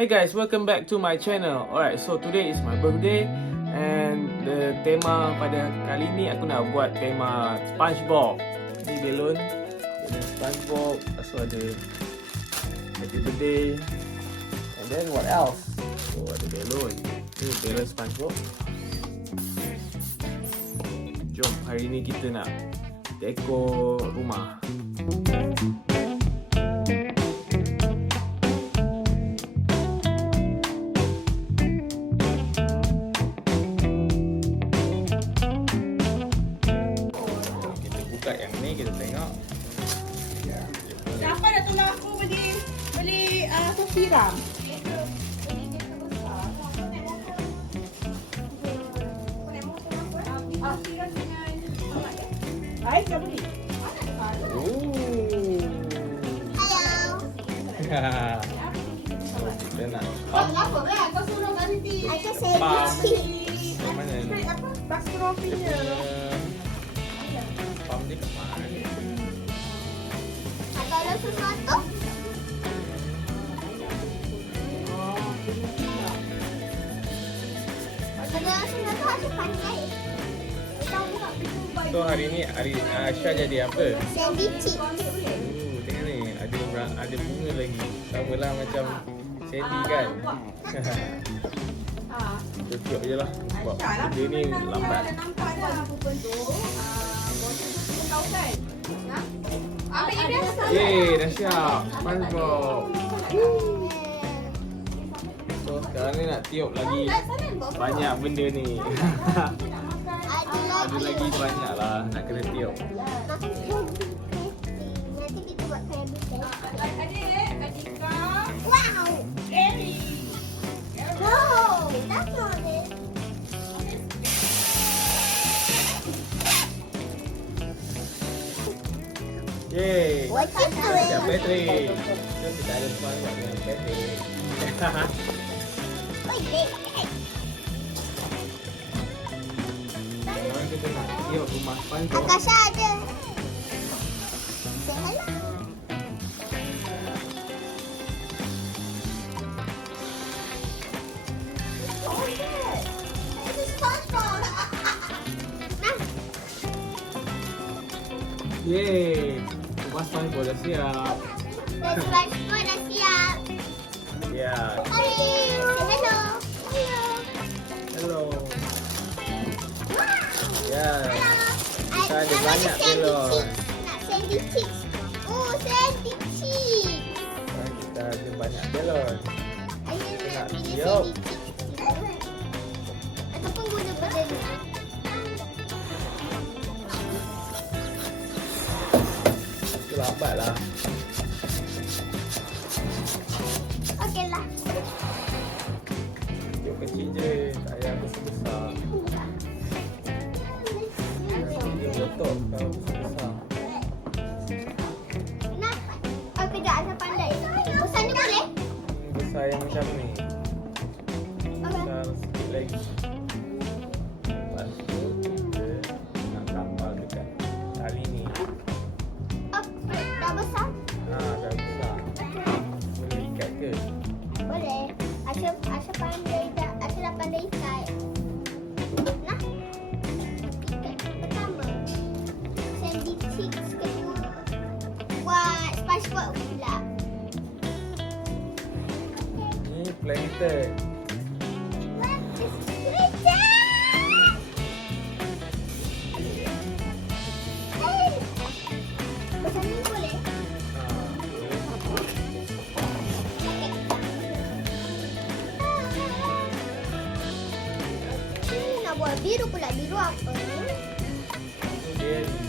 Hey guys, welcome back to my channel. Alright, so today is my birthday and the tema pada kali ni aku nak buat tema SpongeBob. Ni balloon, balloon SpongeBob. Lepas tu ada happy birthday. And then what else? So ada balloon. Ni balloon SpongeBob. Jom, hari ni kita nak dekor rumah. Yang ni kita tengok. Siapa dah tolong aku beli sos tiram? Baik, dah beli. So kita nak Apa lah? Kau suruh ganti. mana ni? Apa? Bas trofinya. Pam dia kat mana ni? Ada sesuatu? Ada sesuatu harus pandai. So hari ni Aisyah jadi apa? Sandwich. Tengok ni ada bunga lagi. Sama lah macam Sandy kan. Cucuk je lah sebab dia ni lambat. Nampak dah apa bentuk. Tahu kan? Ambil yang biasa. Yeay, dah siap. SpongeBob. So sekarang ni nak tiup lagi banyak benda ni. Ada lagi banyak lah nak kena tiup. Nanti kita buat krabby. Adik, Adika, Wow! Gary. No! That's not it. Yeay. What's it Siap doing? Patrick. So kita ada SpongeBob dengan Patrick. Wait. Sekarang kita nak tiup rumah SpongeBob. Akasha ada. Say hello. Oh, yeah. This is SpongeBob. Yeay. Rumah SpongeBob dah siap. Dan SpongeBob dah siap. Ya. Hai. Say hello. Hello. Wow. Ya. Kita ada I banyak nak sandy balon. cheeks. Nak sandy cheeks. Oh, sandy cheeks. Sekarang kita ada banyak balon. I nak beli Siap. sandy cheeks. Ataupun guna benda ni. Itu lambat lah. Okey lah. Tiup kecil je. Tak payah besar-besar. Dia meletup kalau besar-besar. Kenapa? Oh, kejap. Saya pandai. Besar ni boleh? Ini besar yang macam ni. Okey. Besar sikit lagi. Lepas tu kita nak tambah dekat tali ni. Oh, dah besar? Dah besar. Boleh ikat ke? Boleh. Asya pandai dah. Asya dah pandai ikat. Nah. Ikat pertama. Sandy cheeks kedua. Buat SpongeBob pula. Ni plankton. What is creature? Hey. Macam ni boleh? Nak buat biru pula. Biru apa?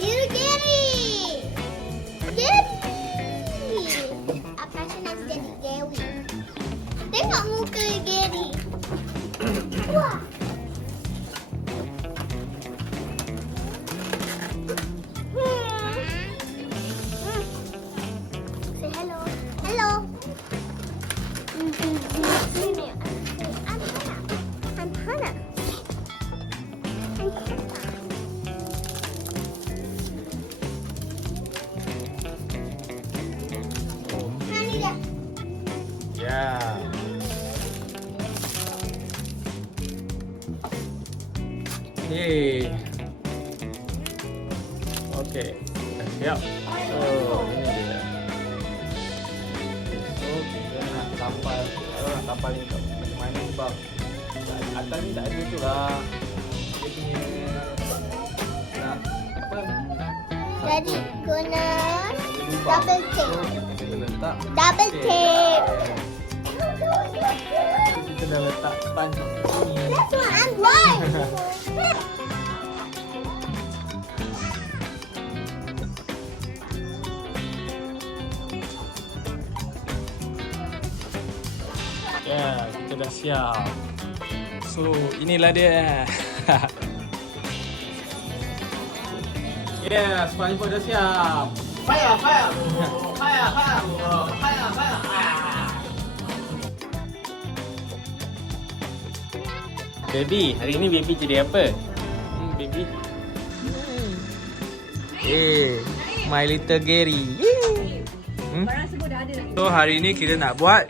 Biru Gary. Gary. Akasha nanti jadi Gary. Tengok muka Gary. Wah. Say hello. Hello. I'm Hannah. I'm Hannah. I'm Hannah. Okey. Dah siap. So, ini dia. So, kita nak kapal. Kalau nak kapal ni macam mana sebab atas ni tak ada tu lah. Dia punya nak apa? Jadi guna Lubang. double tape. So, kita letak. Double tape. Kita dah letak sponge ni. That's what I'm like. Ya, kita dah siap. So, inilah dia. Ya, SpongeBob dah siap. Fire, fire. Fire, fire. Fire, fire. Baby, hari ni baby jadi apa? Baby. My little Gary. Barang semua dah ada lagi. So hari ni kita nak buat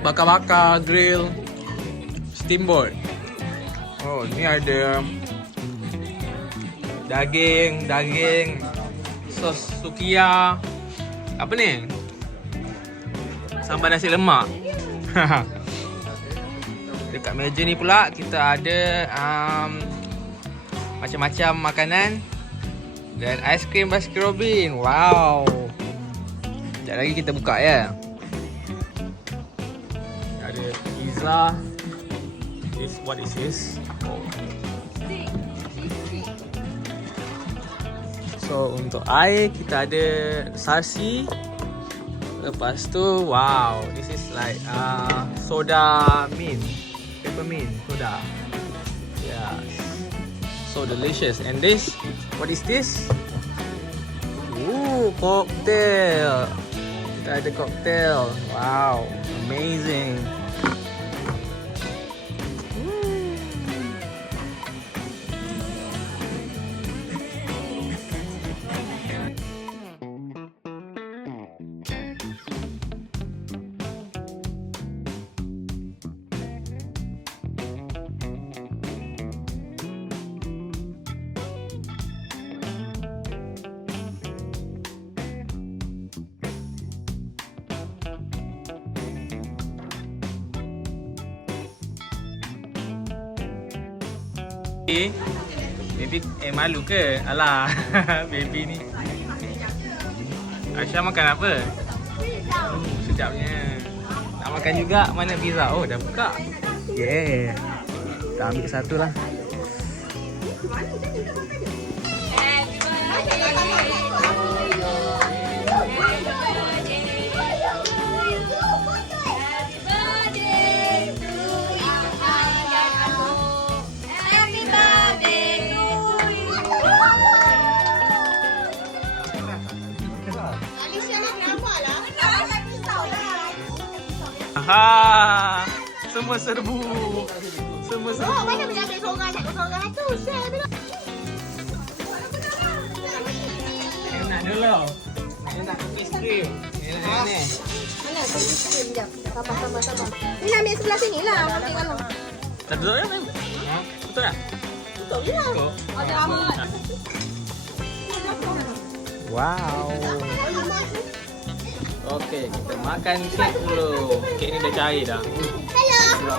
bakar-bakar grill steamboat. Oh, ni ada daging, sos sukiya. Apa ni? Sambal nasi lemak. Dekat meja ni pula kita ada macam-macam makanan dan aiskrim Baskin Robbins. Wow. Sekejap lagi kita buka ya. Ada pizza. What is this? Oh. So untuk air kita ada sarsi. Lepas tu wow, this is like soda mint, peppermint soda. Yes, so delicious. And this, what is this? Ooh, cocktail. Kita ada cocktail. Wow, amazing. Baby malu ke? Alah, baby ni. Aisyah makan apa? Sedapnya. Nak makan juga? Mana pizza? Oh, dah buka. Yeah. Kita ambil satu lah. Aha, semua serbu. Semua serbu. Oh, mana boleh ambil seorang tu? Share dulu. Enak dulu. Enak cookies cream. Enak ni. Mana cookies cream jap. Sabar. Ni nak ambil sebelah sini lah. Ambil mana? Tak duduk ya, Mem? Betul tak? Tutup je lah. Ada amat. Wow. Okey, kita makan kek dulu. Kek ni dah cair dah. Hello.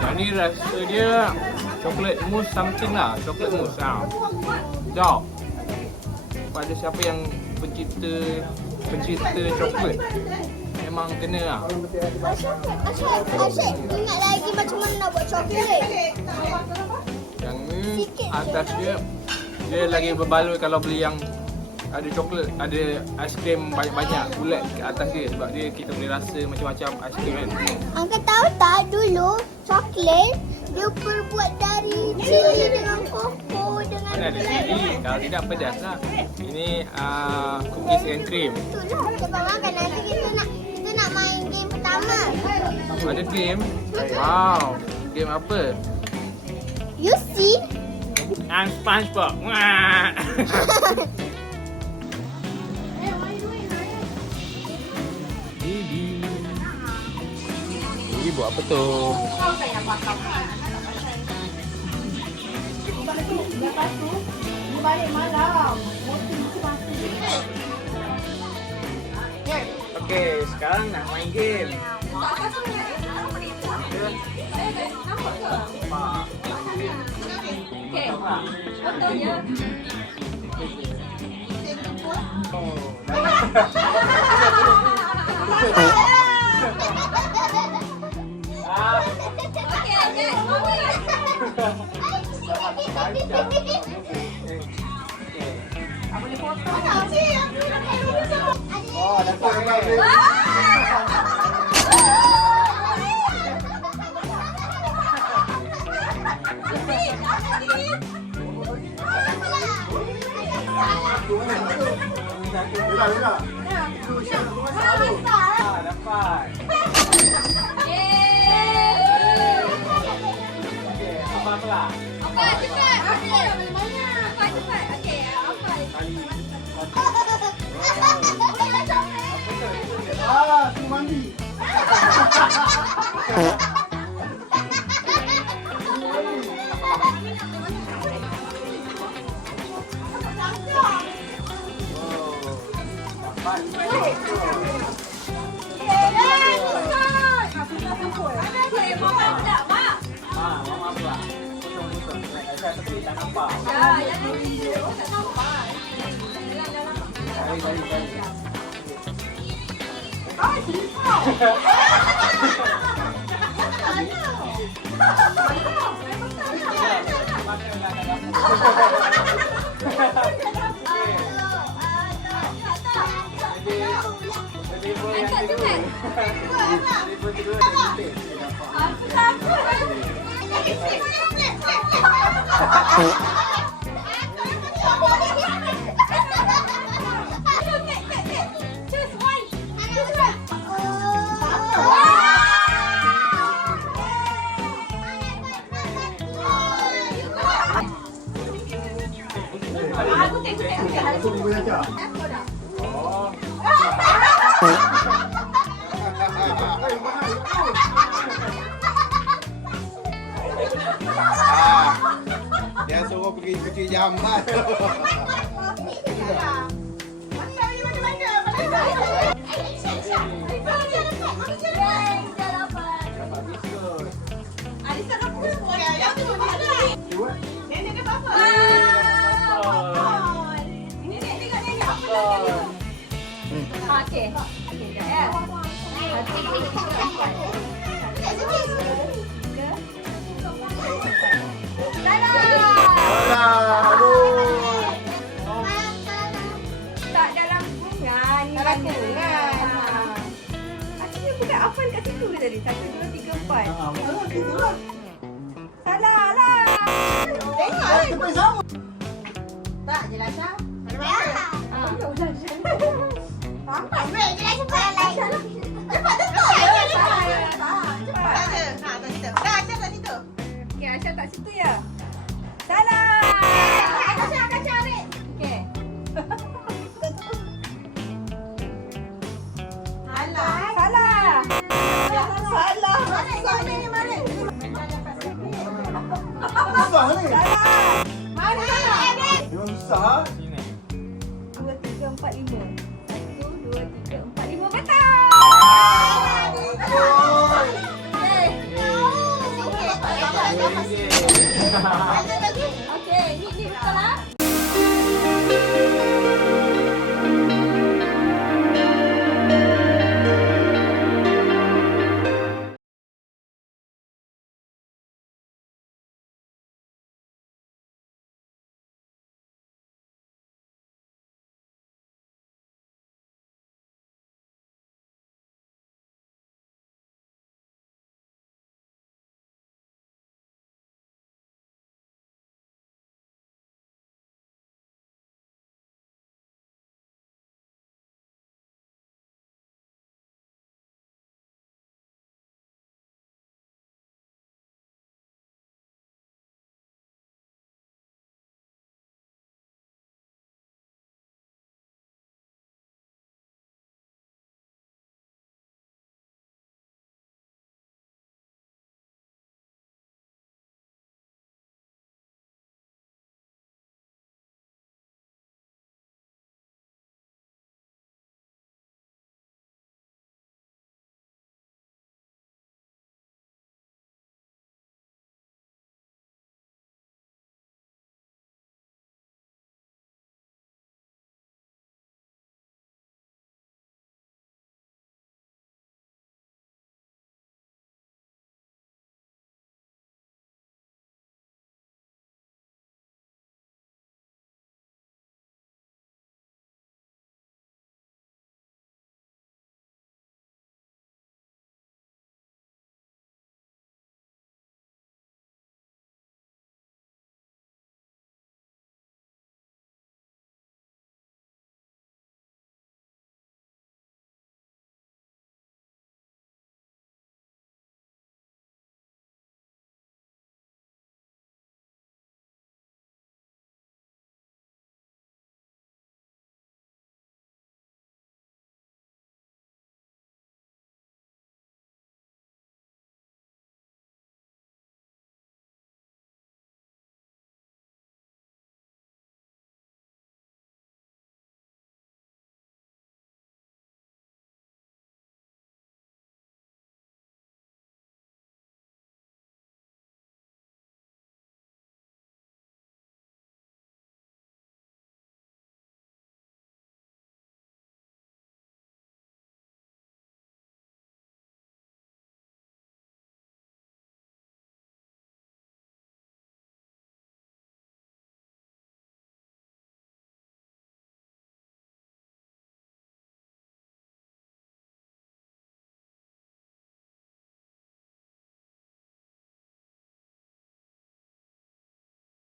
Yang ni rasa dia coklat mousse something lah. Coklat mousse lah. Jom. Pada siapa yang pencipta coklat, memang kena lah. Asyik, ingat lagi macam mana nak buat coklat. Yang ni atas dia lagi berbaloi kalau beli yang ada coklat, ada aiskrim banyak-banyak bulat kat atas dia. Sebab dia kita boleh rasa macam-macam aiskrim kan. Angkat tahu tak dulu coklat dia berbuat dari cili dengan koko dengan Mana ada cili, kalau tidak pedas lah. Ini cookies and cream. itulah sebab makan nanti kita nak main game pertama. Ada game. Wow, game apa? You see? I'm SpongeBob. Wah. Bibi buat apa tu? Kau tak yang bakar. balik malam. Mesti masa je. Okay, sekarang nak main game. Tak apa tu ni. Saya dah nampak ke? Okey. Betul je. Okey, okey. Apa boleh foto? Oh, dapat dapat. Bila. Dapat. Okay, apa lah? Okey, cepat. Okey, banyak. Cepat. Okey, apa? Tu mandi. Mama pula. Potong. Saya seperti tak nampak. Cari. Aku boleh ajar. Oh. Dia suruh pergi cuci jambat. Okey. Okey, ya. Tak dalam bungan. Dalam bungan. Asyik bukan apa dekat situ ke tadi? 1, 2, 3, 4. Salah lah. Cepat sama. Tak jelas ah. Okey, Aisyah tak situ ya? Salah! Akan cari. Okey. Salah. Salah. Salah. Balik. Susah ni. Salah. Mana salah? Memang susah. Sini. 2, 3, 4, 5. 1, 2, 3, 4, 5. Betul! Okey, ni betul lah.